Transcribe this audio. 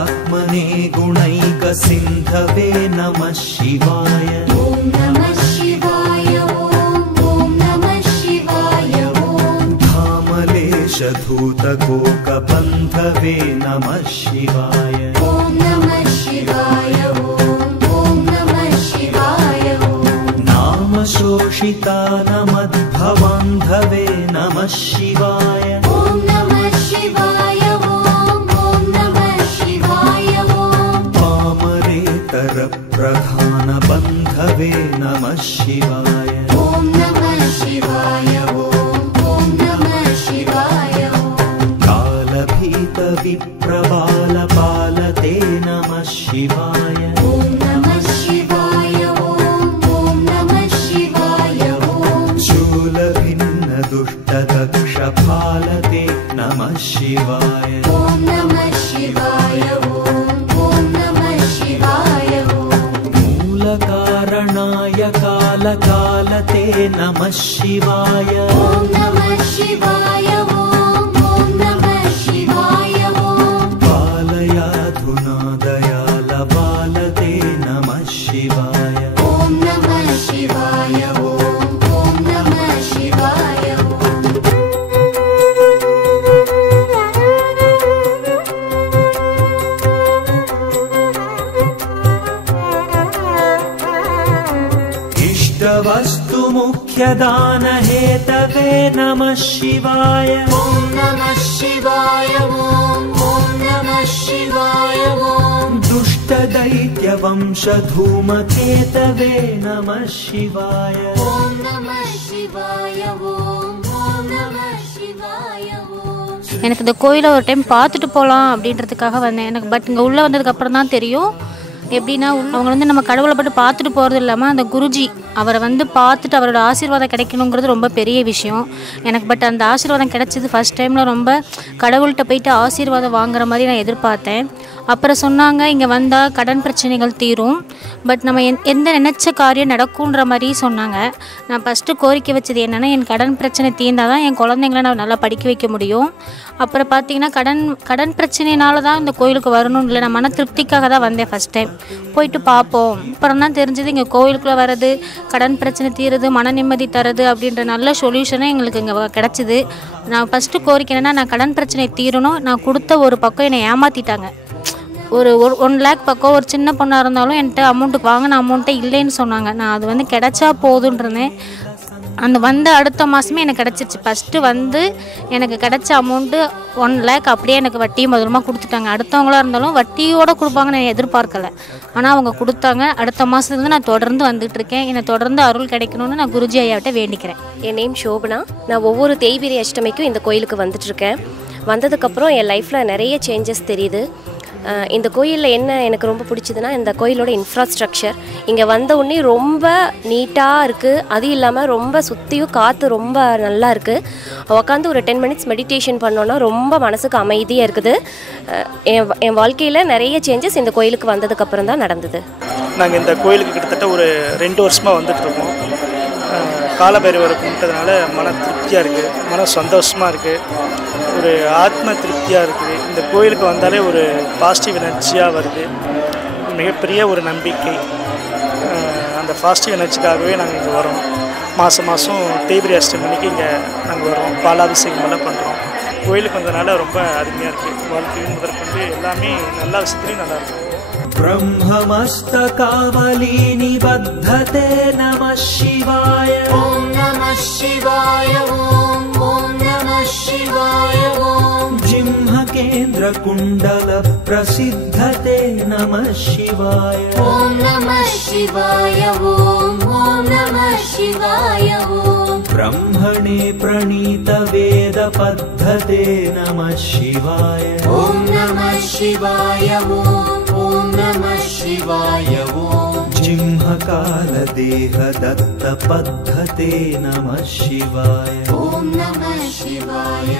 आत्मने गुणैकसिन्धवे नमः शिवाय। ॐ नमः शिवाय। ॐ नमः शिवाय। धामलेशधूतकोकबन्धवे नमः शिवाय। ॐ नमः शिवाय। ॐ नमः शिवाय। नामशोषितानमद्भवान्धवे नमः शिवाय। ॐ नमः शिवाय। ॐ नमः शिवाय। पामरेतरप्रधानबन्धवे नमः शिवाय। ॐ नमः शिवाय। ॐ नमः शिवाय। कालभीतविप्रबालपालते नमः शिवाय। ॐ नमः शिवाय। ॐ नमः शिवाय। शूलभिन्नदुष्टदक्षपालते नमः शिवाय। ॐ नमः शिवाय। ॐ नमः शिवाय। मूलकारणाय कालकालते नमः शिवाय। ॐ नमः शिवाय। ॐ नमः शिवाय। पालयाधुना दयालबालते नमः शिवाय। ॐ नमः शिवाय। ॐ नमः शिवाय। इष्टवस्तु मुख्यदानहेतवे नमः शिवाय। ॐ नमः शिवाय। ॐ नमः शिवाय। दुष्टदैत्यवंशधूमकेतवे नमः शिवाय। ॐ नमः शिवाय। ॐ नमः शिवाय। எனக்கு இந்த கோயிலை ஒரு டைம் பார்த்துட்டு போகலாம் அப்படின்றதுக்காக வந்தேன். எனக்கு பட் இங்கே உள்ளே வந்ததுக்கு அப்புறம் தான் தெரியும் எப்படின்னா அவங்க வந்து நம்ம கடவுளை பட்டு பார்த்துட்டு போகிறது இல்லாமல் அந்த குருஜி அவரை வந்து பார்த்துட்டு அவரோட ஆசீர்வாதம் கிடைக்கணுங்கிறது ரொம்ப பெரிய விஷயம். எனக்கு பட் அந்த ஆசீர்வாதம் கிடைச்சது ஃபஸ்ட் டைமில் ரொம்ப கடவுள்கிட்ட போயிட்டு ஆசீர்வாதம் வாங்குற மாதிரி நான் எதிர்பார்த்தேன். அப்புறம் சொன்னாங்க இங்கே வந்தால் கடன் பிரச்சனைகள் தீரும், பட் நம்ம எந்த நினச்ச காரியம் நடக்குன்ற மாதிரி சொன்னாங்க. நான் ஃபஸ்ட்டு கோரிக்கை வச்சது என்னென்னா என் கடன் பிரச்சனை தீர்ந்தால் தான் என் குழந்தைங்கள நான் நல்லா படிக்க வைக்க முடியும். அப்புறம் பார்த்திங்கன்னா கடன் பிரச்சனைனால தான் இந்த கோயிலுக்கு வரணும்னு இல்லை, நான் மன திருப்திக்காக தான் வந்தேன் ஃபஸ்ட் டைம். போயிட்டு பார்ப்போம். அப்புறம் தான் தெரிஞ்சது இங்கே கோயிலுக்குள்ளே வர்றது கடன் பிரச்சனை தீருது, மன நிம்மதி தருது அப்படின்ற நல்ல சொல்யூஷனை எங்களுக்கு இங்கே கிடச்சிது. நான் ஃபஸ்ட்டு கோரிக்கை என்னென்னா நான் கடன் பிரச்சனை தீரணும். நான் கொடுத்த ஒரு பக்கம் என்னை ஏமாற்றிட்டாங்க. ஒரு 1 lakh பக்கம் ஒரு சின்ன பொண்ணாக இருந்தாலும் என்கிட்ட அமௌண்ட்டுக்கு வாங்கின அமௌண்ட்டே இல்லைன்னு சொன்னாங்க. நான் அது வந்து கிடச்சா போதுன்றேன். அந்த வந்த அடுத்த மாதமே எனக்கு கிடச்சிருச்சு. ஃபஸ்ட்டு வந்து எனக்கு கிடச்ச அமௌண்ட்டு 1 lakh அப்படியே எனக்கு வட்டி முதலமாக கொடுத்துட்டாங்க. அடுத்தவங்களாக இருந்தாலும் வட்டியோடு கொடுப்பாங்கன்னு நான் எதிர்பார்க்கலை, ஆனால் அவங்க கொடுத்தாங்க. அடுத்த மாதத்துலேருந்து நான் தொடர்ந்து வந்துட்டுருக்கேன். என்னை தொடர்ந்து அருள் கிடைக்கணும்னு நான் குருஜி ஐயாவிட்ட வேண்டிக்கிறேன். என் நேம் ஷோபனா. நான் ஒவ்வொரு தேய்பிரி அஷ்டமிக்கும் இந்த கோயிலுக்கு வந்துட்டுருக்கேன். வந்ததுக்கப்புறம் என் லைஃப்பில் நிறைய சேஞ்சஸ் தெரியுது. இந்த கோயிலில் என்ன எனக்கு ரொம்ப பிடிச்சதுன்னா இந்த கோயிலோட இன்ஃப்ராஸ்ட்ரக்சர். இங்கே வந்த உடனே ரொம்ப நீட்டாக இருக்குது. அது இல்லாமல் ரொம்ப சுற்றியும் காற்று ரொம்ப நல்லா இருக்குது. உட்காந்து ஒரு 10 minutes மெடிடேஷன் பண்ணோன்னா ரொம்ப மனசுக்கு அமைதியாக இருக்குது. என் வாழ்க்கையில் நிறைய சேஞ்சஸ் இந்த கோயிலுக்கு வந்ததுக்கப்புறம் தான் நடந்தது. நாங்கள் இந்த கோயிலுக்கு கிட்டத்தட்ட ஒரு 2 வருஷமாக வந்துட்டுருக்கோம். காலபைரவரை கும்பிட்டதுனால மன திருப்தியாக இருக்குது, மன சந்தோஷமாக இருக்குது, ஒரு ஆத்ம திருப்தியாக இருக்குது. இந்த கோயிலுக்கு வந்தாலே ஒரு பாசிட்டிவ் எனர்ஜியாக வருது. மிகப்பெரிய ஒரு நம்பிக்கை. அந்த பாசிட்டிவ் எனர்ஜிக்காகவே நாங்கள் இங்கே வரோம். மாதம் தேய்பிரி அஷ்டமிக்கு இங்கே நாங்கள் வரோம். பாலாபிஷேகம் எல்லாம் பண்ணுறோம். கோயிலுக்கு வந்ததுனால ரொம்ப அருமையாக இருக்குது. வாழ்க்கையும் முதற்கொண்டு எல்லாமே எல்லா விஷயத்துலையும் நல்லாயிருக்கும். ब्रह्ममस्तकावली निबद्धते नमः शिवाय। ॐ नमः शिवाय। ॐ नमः शिवाय। जिह्मकेन्द्रकुण्डलप्रसिद्धते नमः शिवाय। ॐ नमः शिवाय। ॐ नमः शिवाय। ब्रह्मणे प्रणीतवेदपद्धते नमः शिवाय। ॐ नमः शिवाय। ॐ नमः शिवाय। जिह्मकालदेहदत्तपद्धते नमः शिवाय। ॐ नमः शिवाय।